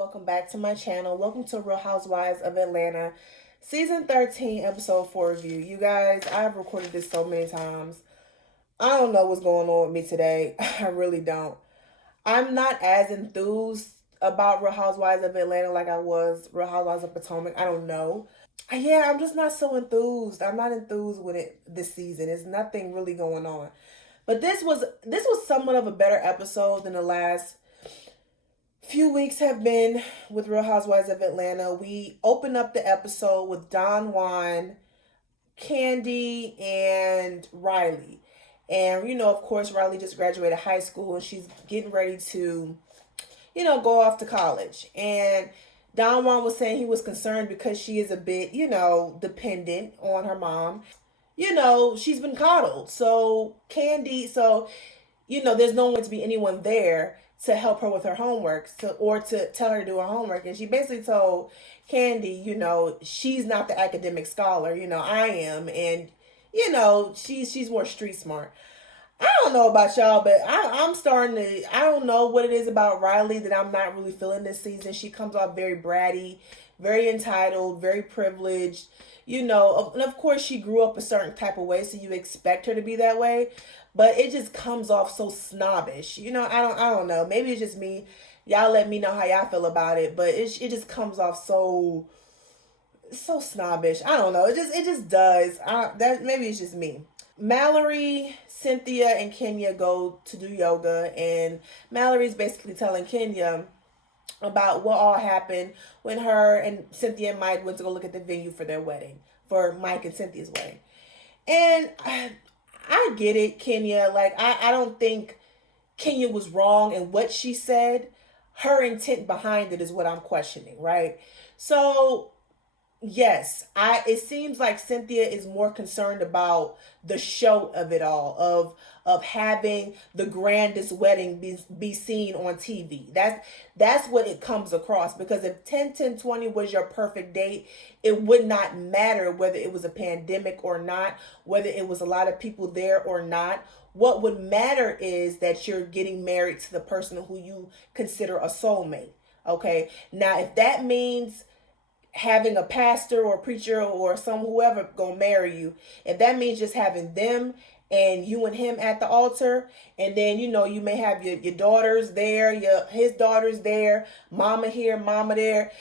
welcome back to my channel. Welcome to Real Housewives of Atlanta, Season 13, Episode 4 review. You guys, I've recorded this so many times. I don't know what's going on with me today. I really don't. I'm not as enthused about Real Housewives of Atlanta like I was Real Housewives of Potomac. I don't know. Yeah, I'm just not so enthused. I'm not enthused with it this season. There's nothing really going on. But this was somewhat of a better episode than the last few weeks have been with Real Housewives of Atlanta. We open up the episode with Don Juan, Candy, and Riley. And, of course, Riley just graduated high school and she's getting ready to, go off to college. And Don Juan was saying he was concerned because she is a bit, dependent on her mom. She's been coddled. So, Candy, there's no one to be anyone there to help her with her homework or to tell her to do her homework. And she basically told Candy, she's not the academic scholar, I am. And, she's more street smart. I don't know about y'all, but I'm starting to, I don't know what it is about Riley that I'm not really feeling this season. She comes off very bratty, very entitled, very privileged, and of course she grew up a certain type of way, so you expect her to be that way. But it just comes off so snobbish. I don't know. Maybe it's just me. Y'all let me know how y'all feel about it. But it just comes off so snobbish. I don't know. It just does. Maybe it's just me. Mallory, Cynthia, and Kenya go to do yoga, and Mallory's basically telling Kenya about what all happened when her and Cynthia and Mike went to go look at the venue for their wedding, for Mike and Cynthia's wedding. And I get it, Kenya. Like, I don't think Kenya was wrong in what she said. Her intent behind it is what I'm questioning, right? So, yes, it seems like Cynthia is more concerned about the show of it all, of having the grandest wedding be seen on TV. That's what it comes across, because if 10-10-20 was your perfect date, it would not matter whether it was a pandemic or not, whether it was a lot of people there or not. What would matter is that you're getting married to the person who you consider a soulmate. Okay, now if that means having a pastor or preacher or whoever gonna marry you, if that means just having them and you and him at the altar, and then you may have your daughters there, his daughters there, mama here, mama there,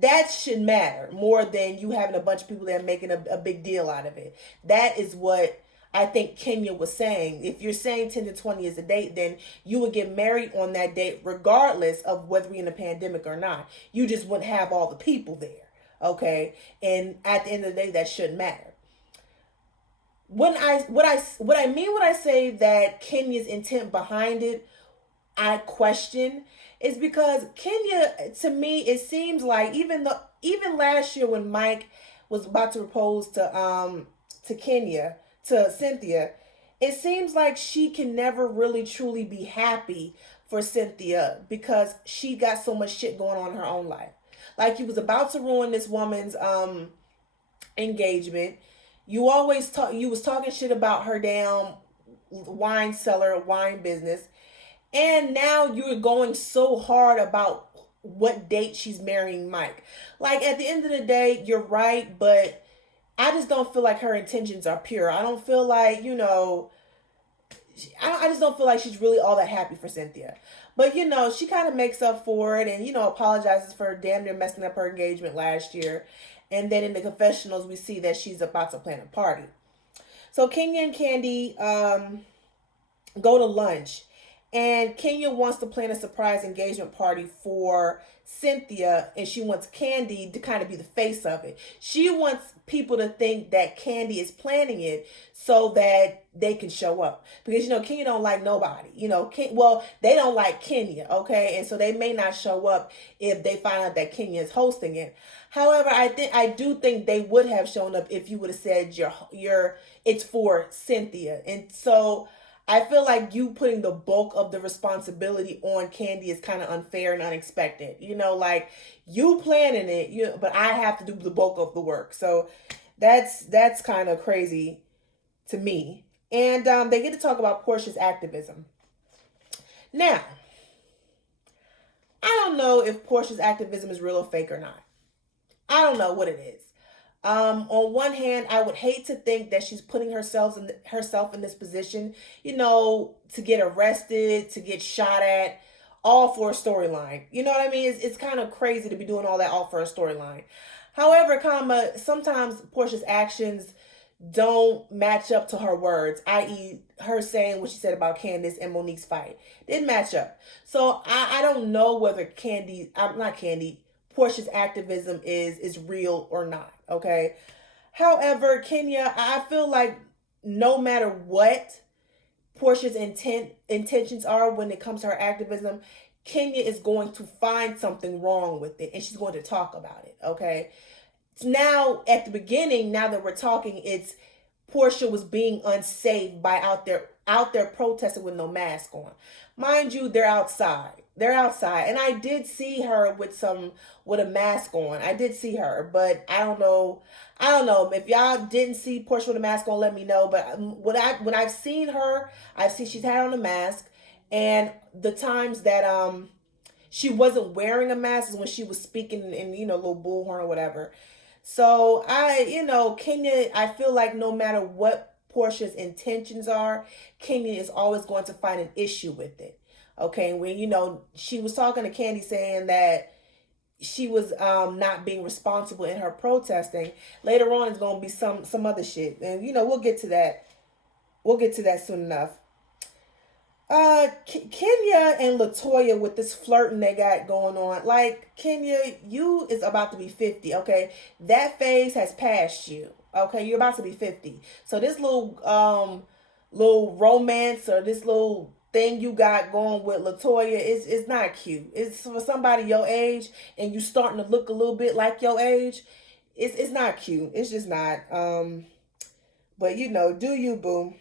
that should matter more than you having a bunch of people that are making a big deal out of it. That is what I think Kenya was saying. If you're saying 10-20 is a date, then you would get married on that date regardless of whether we're in a pandemic or not. You just wouldn't have all the people there, okay? And at the end of the day, that shouldn't matter. What I mean when I say that Kenya's intent behind it, I question, is because Kenya, to me, it seems like even last year when Mike was about to propose to Cynthia, it seems like she can never really truly be happy for Cynthia because she got so much shit going on in her own life. Like, he was about to ruin this woman's engagement. You was talking shit about her damn wine cellar, wine business. And now you're going so hard about what date she's marrying Mike. Like, at the end of the day, you're right, but I just don't feel like her intentions are pure. I don't feel like, I just don't feel like she's really all that happy for Cynthia. But, she kind of makes up for it and, apologizes for damn near messing up her engagement last year. And then in the confessionals, we see that she's about to plan a party. So Kenya and Candy go to lunch. And Kenya wants to plan a surprise engagement party for Cynthia, and she wants Candy to kind of be the face of it. She wants people to think that Candy is planning it so that they can show up. Because, Kenya don't like nobody. They don't like Kenya, okay? And so they may not show up if they find out that Kenya is hosting it. However, I do think they would have shown up if you would have said it's for Cynthia. And so I feel like you putting the bulk of the responsibility on Candy is kind of unfair and unexpected. Like, you planning it, but I have to do the bulk of the work. So that's kind of crazy to me. And they get to talk about Portia's activism. Now, I don't know if Portia's activism is real or fake or not. I don't know what it is. On one hand, I would hate to think that she's putting herself in this position, to get arrested, to get shot at, all for a storyline. You know what I mean? It's kind of crazy to be doing all that all for a storyline. However, sometimes Portia's actions don't match up to her words, i.e. her saying what she said about Candace and Monique's fight. Didn't match up. So I don't know whether Portia's activism is real or not, okay? However, Kenya, I feel like no matter what Portia's intentions are when it comes to her activism, Kenya is going to find something wrong with it and she's going to talk about it, okay? Now, at the beginning, now that we're talking, it's Portia was being unsafe by out there protesting with no mask on. Mind you, they're outside. And I did see her with a mask on. I did see her, but I don't know. If y'all didn't see Portia with a mask on, let me know. But when I've seen her, she's had on a mask, and the times that she wasn't wearing a mask is when she was speaking in little bullhorn or whatever. So Kenya, I feel like no matter what Portia's intentions are, Kenya is always going to find an issue with it. Okay, when she was talking to Candy saying that she was not being responsible in her protesting. Later on, it's gonna be some other shit, and we'll get to that. We'll get to that soon enough. Kenya and Latoya with this flirting they got going on. Like, Kenya, you is about to be 50, okay? That phase has passed you, okay? You're about to be 50. So this little romance or this little thing you got going with Latoya is not cute. It's for somebody your age and you starting to look a little bit like your age. It's not cute. It's just not. But do you, boo.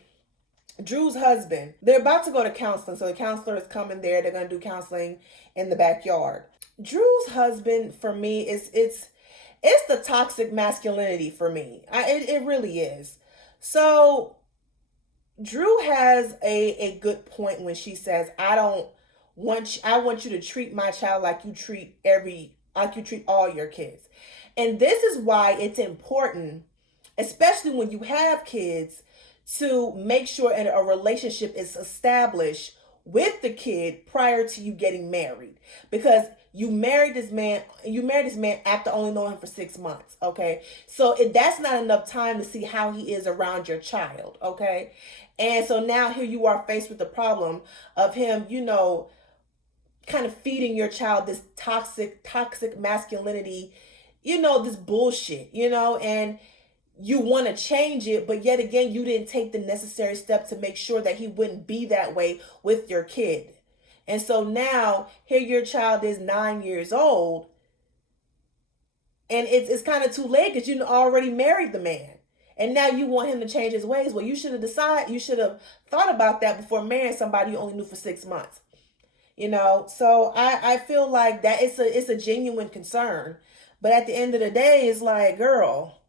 Drew's husband, they're about to go to counseling. So the counselor is coming there. They're going to do counseling in the backyard. Drew's husband, for me, it's the toxic masculinity for me. It really is. So Drew has a good point when she says, I want you to treat my child like you treat all your kids. And this is why it's important, especially when you have kids, to make sure a relationship is established with the kid prior to you getting married. Because you married this man after only knowing him for 6 months, okay? So that's not enough time to see how he is around your child, okay? And so now here you are faced with the problem of him, kind of feeding your child this toxic masculinity, this bullshit, and you want to change it, but yet again, you didn't take the necessary steps to make sure that he wouldn't be that way with your kid. And so now, here your child is 9 years old, and it's kind of too late because you already married the man. And now you want him to change his ways. Well, you should have thought about that before marrying somebody you only knew for 6 months. So I feel like that it's a genuine concern. But at the end of the day, it's like, girl,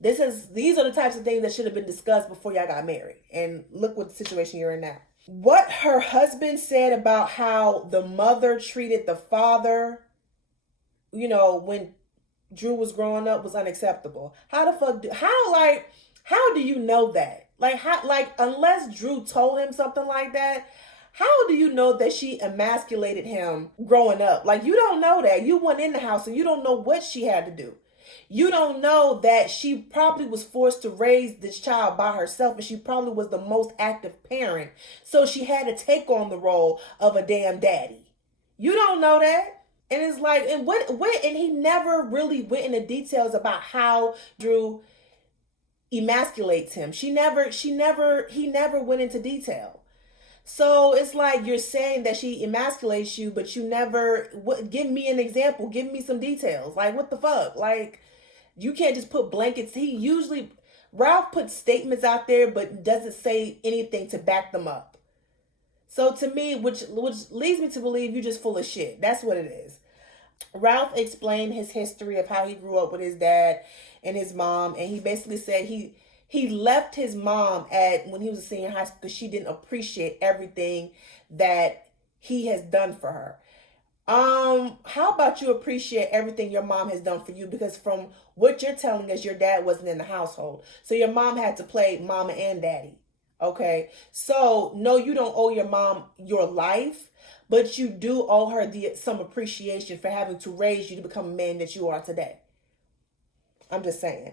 these are the types of things that should have been discussed before y'all got married. And look what the situation you're in now. What her husband said about how the mother treated the father, when Drew was growing up was unacceptable. How do you know that? Unless Drew told him something like that, how do you know that she emasculated him growing up? You don't know that. You weren't in the house, so you don't know what she had to do. You don't know that she probably was forced to raise this child by herself, and she probably was the most active parent. So she had to take on the role of a damn daddy. You don't know that. And it's like, and he never really went into details about how Drew emasculates him. He never went into detail. So it's like you're saying that she emasculates you, but you never give me an example. Give me some details. Like, what the fuck? Like, you can't just put blankets. Ralph puts statements out there, but doesn't say anything to back them up. So to me, which leads me to believe you're just full of shit. That's what it is. Ralph explained his history of how he grew up with his dad and his mom, and he basically said he left his mom when he was a senior in high school because she didn't appreciate everything that he has done for her. How about you appreciate everything your mom has done for you? Because from what you're telling us, your dad wasn't in the household. So your mom had to play mama and daddy. Okay. So no, you don't owe your mom your life, but you do owe her some appreciation for having to raise you to become a man that you are today. I'm just saying.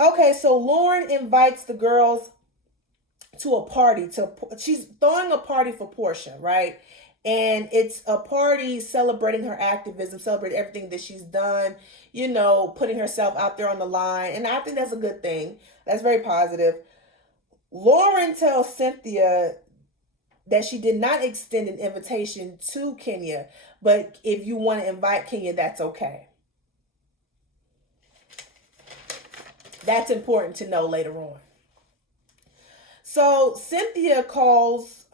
Okay, so Lauren invites the girls to a party. She's throwing a party for Portia, right? And it's a party celebrating her activism, celebrating everything that she's done, putting herself out there on the line. And I think that's a good thing. That's very positive. Lauren tells Cynthia that she did not extend an invitation to Kenya, but if you want to invite Kenya, that's okay. That's important to know later on. So Cynthia calls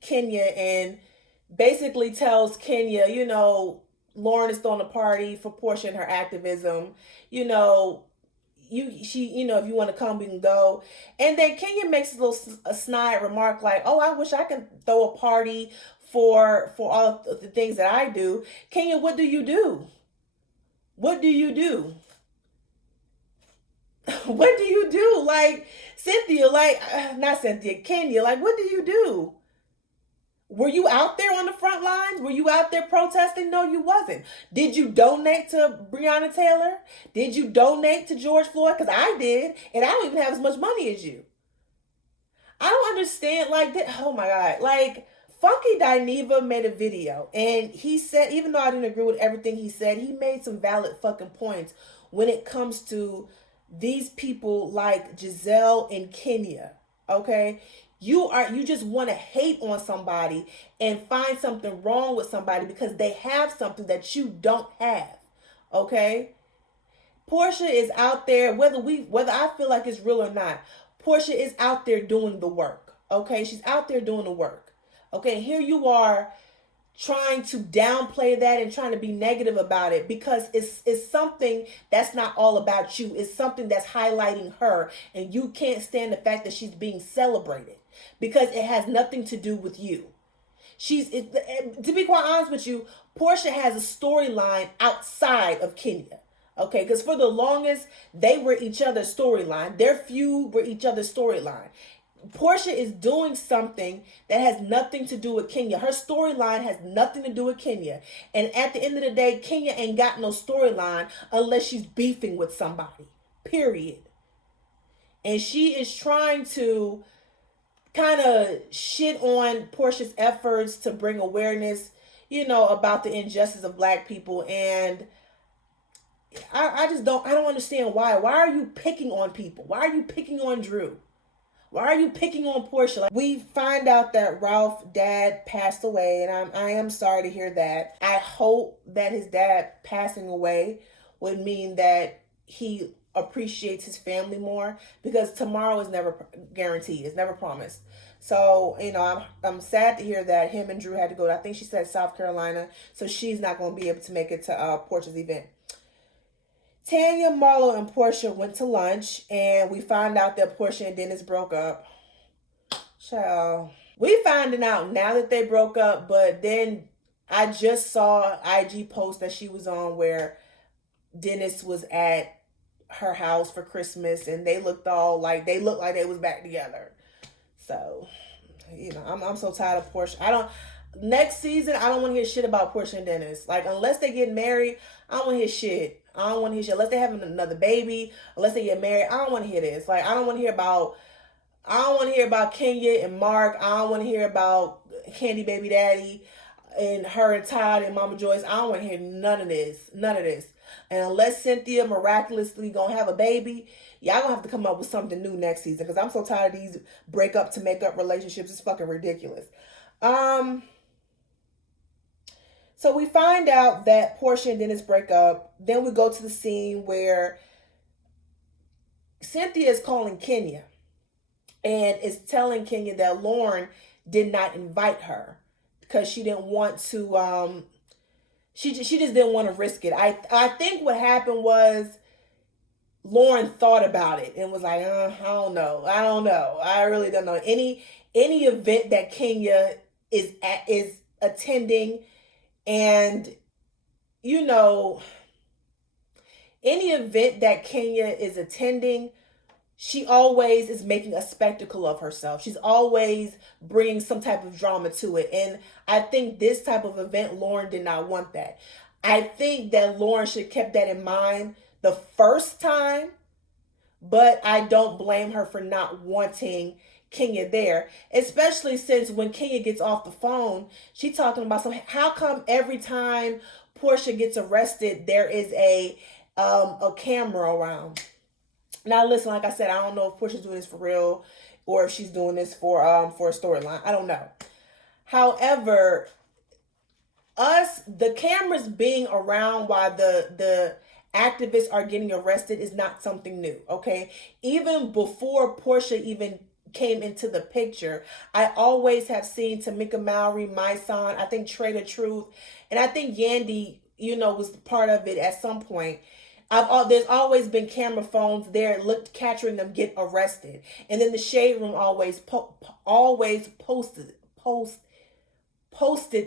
Kenya and basically tells Kenya, Lauren is throwing a party for Portia and her activism. If you want to come, we can go. And then Kenya makes a snide remark like, "Oh, I wish I could throw a party for all of the things that I do." Kenya, what do you do? What do you do? What do you do? Like, Cynthia, not Cynthia, Kenya, what do you do? Were you out there on the front lines? Were you out there protesting? No, you wasn't. Did you donate to Breonna Taylor? Did you donate to George Floyd? Because I did, and I don't even have as much money as you. I don't understand, oh my God, Funky Dineva made a video, and he said, even though I didn't agree with everything he said, he made some valid fucking points when it comes to these people like Giselle and Kenya, okay? You just want to hate on somebody and find something wrong with somebody because they have something that you don't have, okay? Portia is out there, whether I feel like it's real or not, Portia is out there doing the work, okay? She's out there doing the work, okay? Here you are trying to downplay that and trying to be negative about it because it's something that's not all about you. It's something that's highlighting her, and you can't stand the fact that she's being celebrated because it has nothing to do with you. To be quite honest with you, Portia has a storyline outside of Kenya. Okay, because for the longest, they were each other's storyline. Their feud were each other's storyline. Portia is doing something that has nothing to do with Kenya. Her storyline has nothing to do with Kenya. And at the end of the day, Kenya ain't got no storyline unless she's beefing with somebody. Period. And she is trying to kind of shit on Portia's efforts to bring awareness, about the injustice of Black people. And I don't understand why. Why are you picking on people? Why are you picking on Drew? Why are you picking on Portia? We find out that Ralph's dad passed away, and I am sorry to hear that. I hope that his dad passing away would mean that he appreciates his family more, because tomorrow is never guaranteed. It's never promised. So, I'm sad to hear that him and Drew had to go. I think she said South Carolina, so she's not going to be able to make it to Portia's event. Tanya, Marlow, and Portia went to lunch, and we find out that Portia and Dennis broke up. Child. We finding out now that they broke up, but then I just saw an IG post that she was on where Dennis was at her house for Christmas, and they looked like they was back together. So, I'm so tired of Portia. Next season, I don't want to hear shit about Portia and Dennis. Unless they get married, I don't want to hear shit. I don't want to hear shit. Unless they have another baby, unless they get married, I don't want to hear this. I don't want to hear about Kenya and Mark. I don't want to hear about Candy Baby Daddy and her and Todd and Mama Joyce. I don't want to hear none of this. None of this. And unless Cynthia miraculously gonna have a baby, y'all gonna have to come up with something new next season, because I'm so tired of these break up to make up relationships. It's fucking ridiculous. So we find out that Portia and Dennis break up. Then we go to the scene where Cynthia is calling Kenya and is telling Kenya that Lauren did not invite her because she didn't want to, she just didn't want to risk it. I think what happened was Lauren thought about it and was like, I don't know. I really don't know. Any event that Kenya is attending, And, you know, any event that Kenya is attending, she always is making a spectacle of herself. She's always bringing some type of drama to it. And I think this type of event, Lauren did not want that. I think that Lauren should have kept that in mind the first time, but I don't blame her for not wanting Kenya there, especially since when Kenya gets off the phone, she talking about some, how come every time Portia gets arrested, there is a camera around. Now, listen, like I said, I don't know if Portia's doing this for real or if she's doing this for a storyline. I don't know. However, the cameras being around while the activists are getting arrested is not something new, okay? Even before Portia even came into the picture, I always have seen Tamika Mallory, My Son, I think Trader Truth, and I think Yandy, was part of it at some point. There's always been camera phones there, capturing them get arrested, and then the shade room always posted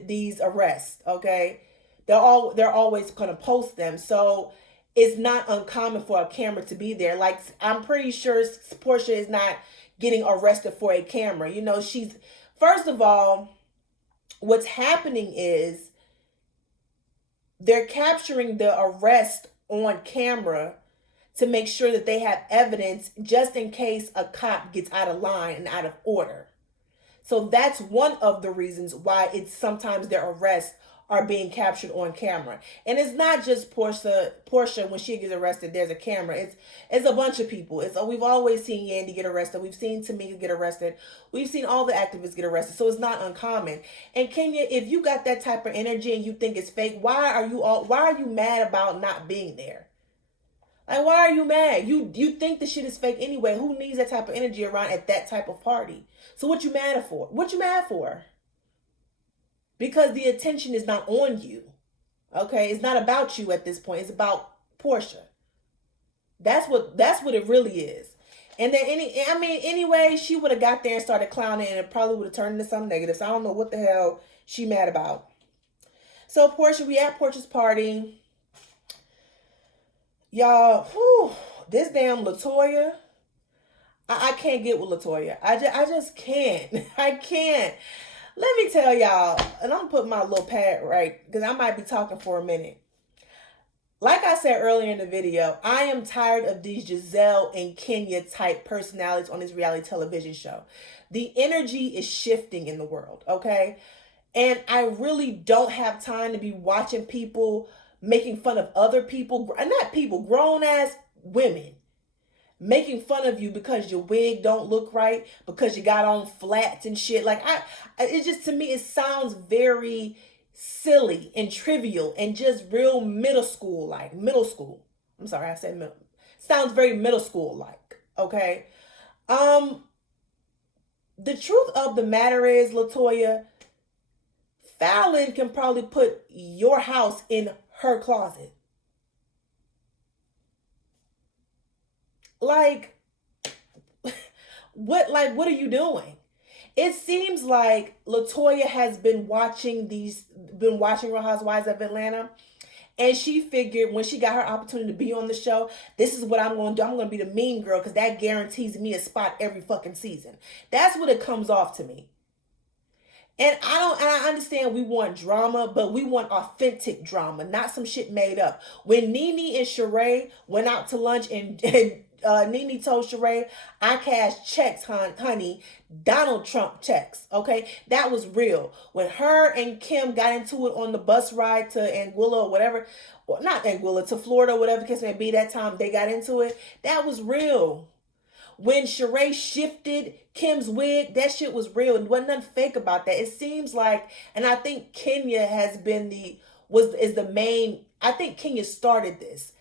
these arrests. Okay, they're always gonna post them, so it's not uncommon for a camera to be there. Like, I'm pretty sure Portia is not getting arrested for a camera. She's, first of all, what's happening is they're capturing the arrest on camera to make sure that they have evidence just in case a cop gets out of line and out of order. So that's one of the reasons why it's sometimes their arrests are being captured on camera. And it's not just Portia when she gets arrested, there's a camera. It's a bunch of people. We've always seen Yandy get arrested. We've seen Tamika get arrested. We've seen all the activists get arrested. So it's not uncommon. And Kenya, if you got that type of energy and you think it's fake, why are you mad about not being there? Like, why are you mad? You think the shit is fake anyway. Who needs that type of energy around at that type of party? So what you mad for? What you mad for? Because the attention is not on you. Okay? It's not about you at this point. It's about Portia. That's what it really is. And then anyway, she would have got there and started clowning and it probably would have turned into something negative. So I don't know what the hell she mad about. So Portia, we at Portia's party. Y'all, this damn Latoya. I can't get with Latoya. I just can't. I can't. Let me tell y'all, and I'm putting my little pad right, because I might be talking for a minute. Like I said earlier in the video, I am tired of these Giselle and Kenya type personalities on this reality television show. The energy is shifting in the world, okay? And I really don't have time to be watching people making fun of other people, not people, grown-ass women, making fun of you because your wig don't look right, because you got on flats and shit. Like, it just, to me, it sounds very silly and trivial and just real middle school. I'm sorry, I said middle. Sounds very middle school like, okay? The truth of the matter is, Latoya, Fallon can probably put your house in her closet. Like, what are you doing? It seems like Latoya has been watching Real Housewives of Atlanta, and she figured when she got her opportunity to be on the show, this is what I'm going to do. I'm going to be the mean girl because that guarantees me a spot every fucking season. That's what it comes off to me. And I understand we want drama, but we want authentic drama, not some shit made up. When Nene and Sheree went out to lunch and Nene told Sheree, I cashed checks, honey, Donald Trump checks, okay? That was real. When her and Kim got into it on the bus ride to Anguilla or whatever, well, not Anguilla, to Florida, whatever the case may be, that time they got into it, that was real. When Sheree shifted Kim's wig, that shit was real. And wasn't nothing fake about that. It seems like, and I think Kenya has been is the main, I think Kenya started this.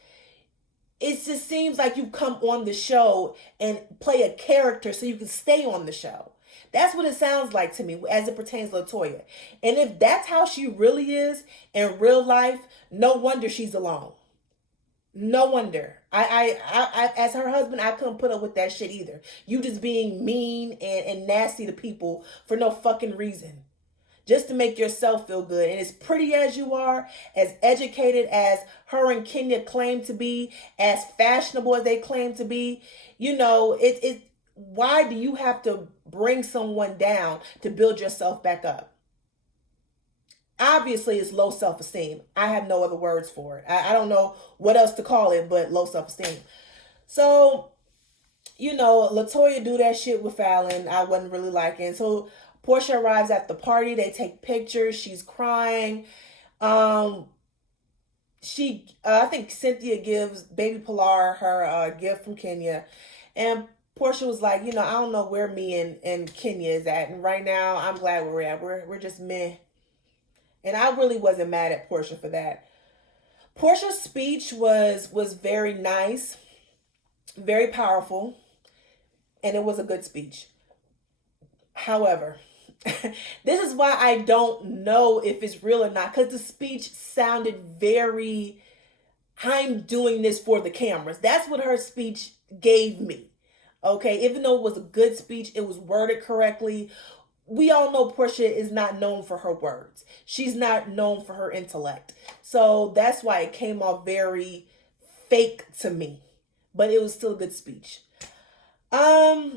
It just seems like you come on the show and play a character so you can stay on the show. That's what it sounds like to me as it pertains to Latoya. And if that's how she really is in real life, no wonder she's alone. No wonder. I as her husband, I couldn't put up with that shit either. You just being mean and nasty to people for no fucking reason. just to make yourself feel good. And as pretty as you are, as educated as her and Kenya claim to be, as fashionable as they claim to be, why do you have to bring someone down to build yourself back up? Obviously, it's low self-esteem. I have no other words for it. I don't know what else to call it but low self-esteem. So, Latoya do that shit with Fallon. I wasn't really liking. So Portia arrives at the party. They take pictures. She's crying. I think Cynthia gives baby Pilar her gift from Kenya. And Portia was like, I don't know where me and Kenya is at. And right now, I'm glad where we're at. We're just meh. And I really wasn't mad at Portia for that. Portia's speech was very nice, very powerful, and it was a good speech. However, this is why I don't know if it's real or not, because the speech sounded very, I'm doing this for the cameras. That's what her speech gave me. Okay, even though it was a good speech, it was worded correctly. We all know Portia is not known for her words. She's not known for her intellect. So that's why it came off very fake to me. But it was still a good speech. That's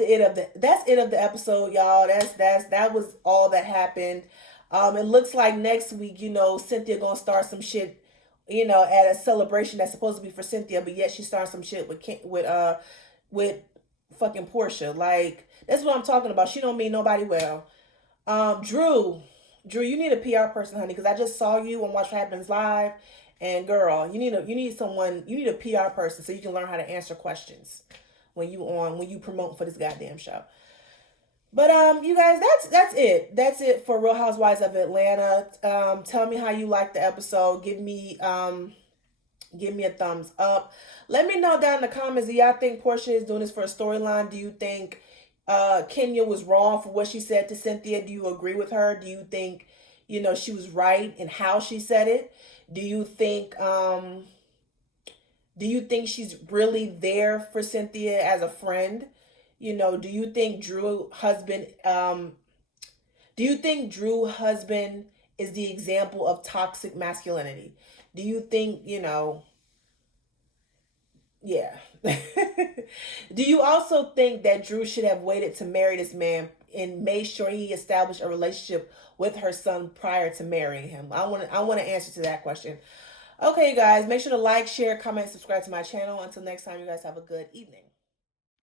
it of the episode, y'all. That was all that happened. It looks like next week, Cynthia gonna start some shit, at a celebration that's supposed to be for Cynthia, but yet she's starting some shit with fucking Portia. Like, that's what I'm talking about. She don't mean nobody well. Drew, you need a PR person, honey, because I just saw you on Watch What Happens Live, and girl, you need a PR person so you can learn how to answer questions when you promote for this goddamn show. But you guys, that's it. That's it for Real Housewives of Atlanta. Tell me how you liked the episode. Give me a thumbs up. Let me know down in the comments, do y'all think Portia is doing this for a storyline? Do you think Kenya was wrong for what she said to Cynthia? Do you agree with her? Do you think, she was right in how she said it? Do you think she's really there for Cynthia as a friend? Do you think Drew husband is the example of toxic masculinity? Do you think, yeah. Do you also think that Drew should have waited to marry this man and made sure he established a relationship with her son prior to marrying him? I want to answer to that question. Okay, you guys, make sure to like, share, comment, subscribe to my channel. Until next time, you guys have a good evening.